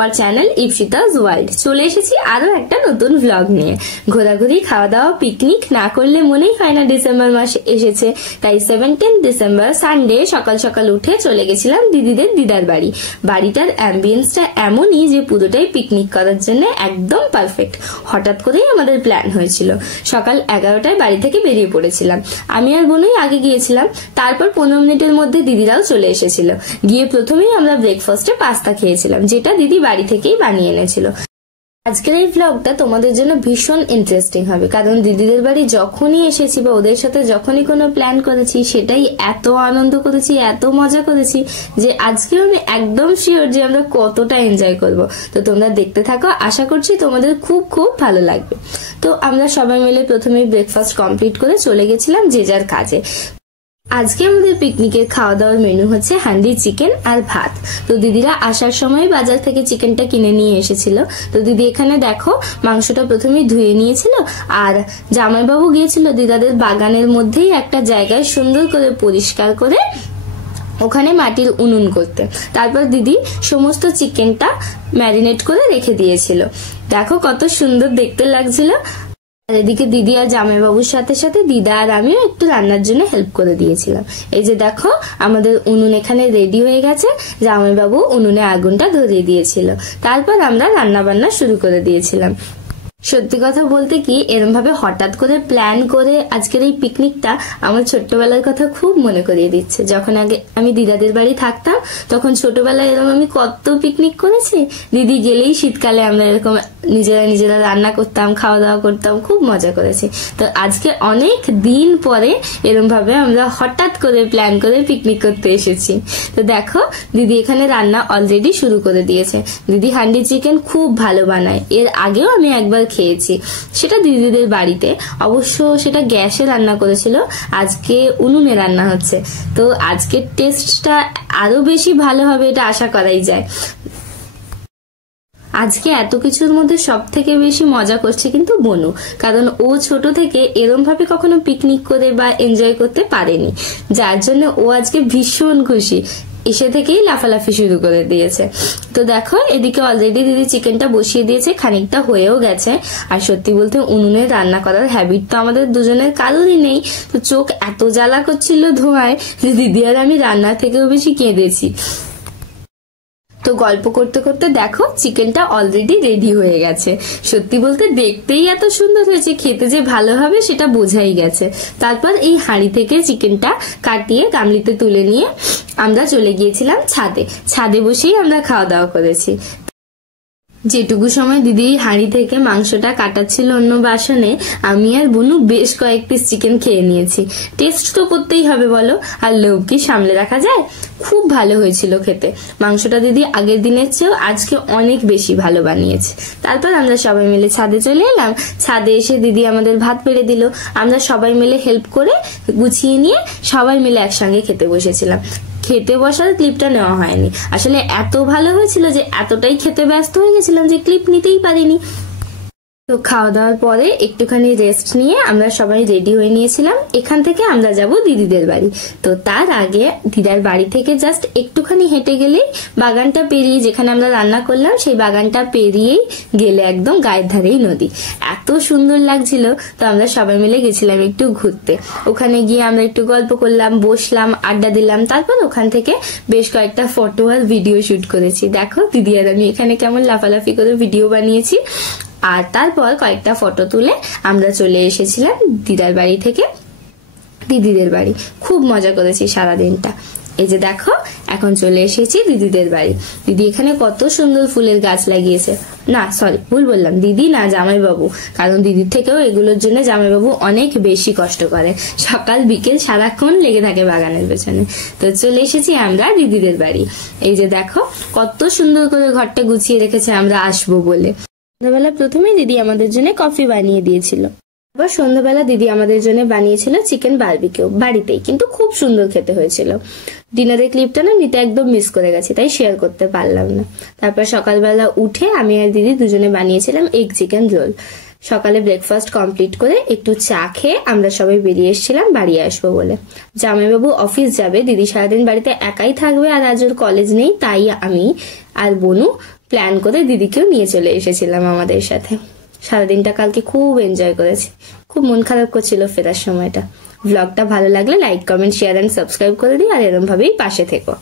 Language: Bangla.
Our channel Ipsita's world. চলে এসেছি আরো একটা নতুন ভ্লগ নিয়ে। ঘোরাঘুরি, খাওয়া দাওয়া, পিকনিক না করলে মনেই হয় না ডিসেম্বর মাস এসেছে। তাই 17 ডিসেম্বর সানডে সকাল সকাল উঠে চলে গেছিলাম দিদিদের দিদার বাড়ি। বাড়িটার অ্যাম্বিয়েন্সটা এমনই যে পুরোটাই পিকনিক করার জন্য একদম পারফেক্ট। হঠাৎ করেই আমাদের প্ল্যান হয়েছিল। সকাল 11টায় বাড়ি থেকে বেরিয়ে পড়েছিলাম। আমি আর বোনই আগে গিয়েছিলাম। তারপর 15 মিনিটের মধ্যে দিদিরাও চলে এসেছিল। গিয়ে প্রথমেই আমরা ব্রেকফাস্টে পাস্তা খেয়েছিলাম, যেটা দিদি বাড়ি থেকেই বানিয়ে এনেছিল। আজকের এই ব্লগটা তোমাদের জন্য ভীষণ ইন্টারেস্টিং হবে, কারণ দিদিদের বাড়ি যখনই এসেছি বা ওদের সাথে যখনই কোনো প্ল্যান করেছি সেটাই এত আনন্দ করেছি, এত মজা করেছি যে আজকেও আমি একদম শিওর যে আমরা কতটা এনজয় করব। তো তোমরা দেখতে থাকো, আশা করছি তোমাদের খুব খুব ভালো লাগবে। তো আমরা সবাই মিলে প্রথমেই ব্রেকফাস্ট কমপ্লিট করে চলে গেছিলাম যে যার কাজে। আজকে আমাদের পিকনিকের খাওয়া দাওয়ার মেনু হচ্ছে হান্ডি চিকেন আর ভাত। তো দিদিরা আসার সময় বাজার থেকে চিকেনটা কিনে নিয়ে এসেছিল। তো দিদি এখানে দেখো মাংসটা প্রথমেই ধুয়ে নিয়েছিল, আর জামাইবাবু গিয়েছিল দিদাদের বাগানের মধ্যেই একটা জায়গায় সুন্দর করে পরিষ্কার করে ওখানে মাটির উনুন করতে। তারপর দিদি সমস্ত চিকেনটা ম্যারিনেট করে রেখে দিয়েছিল। দেখো কত সুন্দর দেখতে লাগছিল। আর এদিকে দিদি আর জামাইবাবুর সাথে সাথে দিদা আর আমিও একটু রান্নার জন্য হেল্প করে দিয়েছিলাম। এই যে দেখো আমাদের উনুন এখানে রেডি হয়ে গেছে। জামাইবাবু উনুনে আগুনটা ধরিয়ে দিয়েছিল। তারপর আমরা রান্না বান্না শুরু করে দিয়েছিলাম। সত্যি কথা বলতে কি, এরম ভাবে হঠাৎ করে প্ল্যান করে আজকের এই পিকনিকটা আমার ছোট্টবেলার কথা খুব মনে করিয়ে দিচ্ছে। যখন আগে আমি দিদাদের বাড়ি থাকতাম তখন ছোটবেলায় এরকম আমি কত পিকনিক করেছি। দিদি গেলেই শীতকালে আমরা এরকম নিজেরা রান্না করতাম, খাওয়া দাওয়া করতাম, খুব মজা করেছি। তো আজকে অনেক দিন পরে এরম ভাবে আমরা হঠাৎ করে প্ল্যান করে পিকনিক করতে এসেছি। তো দেখো দিদি এখানে রান্না অলরেডি শুরু করে দিয়েছে। দিদি হান্ডি চিকেন খুব ভালো বানায়। এর আগেও আমি একবার খেয়েছি, সেটা দিদিদের বাড়িতে। অবশ্য সেটা গ্যাসে রান্না করেছিল, আজকে উনুনে রান্না হচ্ছে। তো আজকের টেস্টটা আরো বেশি ভালো হবে এটা আশা করাই যায়। আজকে এত কিছুর মধ্যে সব থেকে বেশি মজা করছে কিন্তু বনু, কারণ ও ছোট থেকে এরম ভাবে কখনো পিকনিক করে বা এনজয় করতে পারেনি, যার জন্য ও আজকে ভীষণ খুশি। এসে থেকেই লাফালাফি শুরু করে দিয়েছে। তো দেখো এদিকে অলরেডি দিদি চিকেনটা বসিয়ে দিয়েছে, খানিকটা হয়েও গেছে। আর সত্যি বলতে উনুনে রান্না করার হ্যাবিট তো আমাদের দুজনের কারোরই নেই। তো চোখ এত জ্বালা করছিল ধোঁয়ায় যে দিদি আর আমি রান্নার থেকেও বেশি কেঁদেছি। তো গল্প করতে করতে দেখো চিকেনটা অলরেডি রেডি হয়ে গেছে। সত্যি বলতে দেখতেই এত সুন্দর হয়েছে, খেতে যে ভালো হবে সেটা বোঝাই গেছে। তারপর এই হাঁড়ি থেকে চিকেনটা কাটিয়ে গামলিতে তুলে নিয়ে আমরা চলে গিয়েছিলাম ছাদে। ছাদে বসেই আমরা খাওয়া দাওয়া করেছি। যেটুকু সময় দিদি হাঁড়ি থেকে মাংসটা কাটাচ্ছিল অন্য বাসনে, আমি আর বুনু বেশ কয়েক পিস চিকেন খেয়ে নিয়েছি। টেস্ট তো করতেই হবে বলো, আর লোভ কি সামলে রাখা যায়? খুব ভালো হয়েছিল খেতে। মাংসটা দিদি আগের দিনের চেয়েও আজকে অনেক বেশি ভালো বানিয়েছে। তারপর আমরা সবাই মিলে ছাদে চলে এলাম। ছাদে এসে দিদি আমাদের ভাত বেড়ে দিল। আমরা সবাই মিলে হেল্প করে গুছিয়ে নিয়ে সবাই মিলে একসঙ্গে খেতে বসেছিলাম। খেতে বসার ক্লিপটা নেওয়া হয়নি, আসলে এত ভালো হয়েছিল যে এতটাই খেতে ব্যস্ত হয়ে গেছিলাম যে ক্লিপ নিতেই পারিনি। তো খাওয়া দাওয়ার পরে একটুখানি রেস্ট নিয়ে আমরা সবাই রেডি হয়ে নিয়েছিলাম। এখান থেকে আমরা যাব দিদিদের বাড়ি। তো তার আগে দিদার বাড়ি থেকে জাস্ট একটুখানি হেঁটে গেলেই বাগানটা পেরিয়ে, যেখানে আমরা রান্না করলাম সেই বাগানটা পেরিয়েই গেলে একদম গায়ের ধারেই নদী। এত সুন্দর লাগছিল। তো আমরা সবাই মিলে গেছিলাম একটু ঘুরতে। ওখানে গিয়ে আমরা একটু গল্প করলাম, বসলাম, আড্ডা দিলাম। তারপর ওখান থেকে বেশ কয়েকটা ফটো আর ভিডিও শুট করেছি। দেখো দিদি আর আমি এখানে কেমন লাফালাফি করে ভিডিও বানিয়েছি। আর তারপর কয়েকটা ফটো তুলে আমরা চলে এসেছিলাম দিদার বাড়ি থেকে দিদিদের বাড়ি। খুব মজা করেছি সারাদিনটা। এই যে দেখো এখন চলে এসেছি দিদিদের বাড়ি। দিদি এখানে কত সুন্দর ফুলের গাছ লাগিয়েছে। না সরি, ভুল বললাম, দিদি না জামাইবাবু, কারণ দিদির থেকেও এগুলোর জন্য জামাইবাবু অনেক বেশি কষ্ট করে। সকাল বিকেল সারাক্ষণ লেগে থাকে বাগানের পেছনে। তো চলে এসেছি আমরা দিদিদের বাড়ি। এই যে দেখো কত সুন্দর করে ঘরটা গুছিয়ে রেখেছে আমরা আসবো বলে। সন্ধ্যাবেলা প্রথমেই দিদি আমাদের জন্য কফি বানিয়ে দিয়েছিল। আবার সন্ধ্যাবেলা দিদি আমাদের জন্য বানিয়েছিল চিকেন বারবিকিউ বাড়িতেই, কিন্তু খুব সুন্দর খেতে হয়েছিল। ডিনারের ক্লিপটা না নিতে একদম মিস করে গেছি, তাই শেয়ার করতে পারলাম না। তারপর সকালবেলা উঠে আমি আর দিদি দুজনে বানিয়েছিলাম এগ চিকেন রোল। সকালে ব্রেকফাস্ট কমপ্লিট করে একটু চা খেয়ে আমরা সবাই বেরিয়ে এসেছিলাম বাড়ি আসবো বলে। জামাইবাবু অফিস যাবে, দিদি সারাদিন বাড়িতে একাই থাকবে, আর আজ ওর কলেজ নেই, তাই আমি আর বনু প্ল্যান করে দিদিকেও নিয়ে চলে এসেছিলাম আমাদের সাথে। সারাদিনটা কালকে খুব এনজয় করেছি, খুব মন খারাপ করছিল ফেরার সময়টা। ব্লগটা ভালো লাগলে like, comment, share and subscribe করে দিই, আর এরকম ভাবেই পাশে থেকো।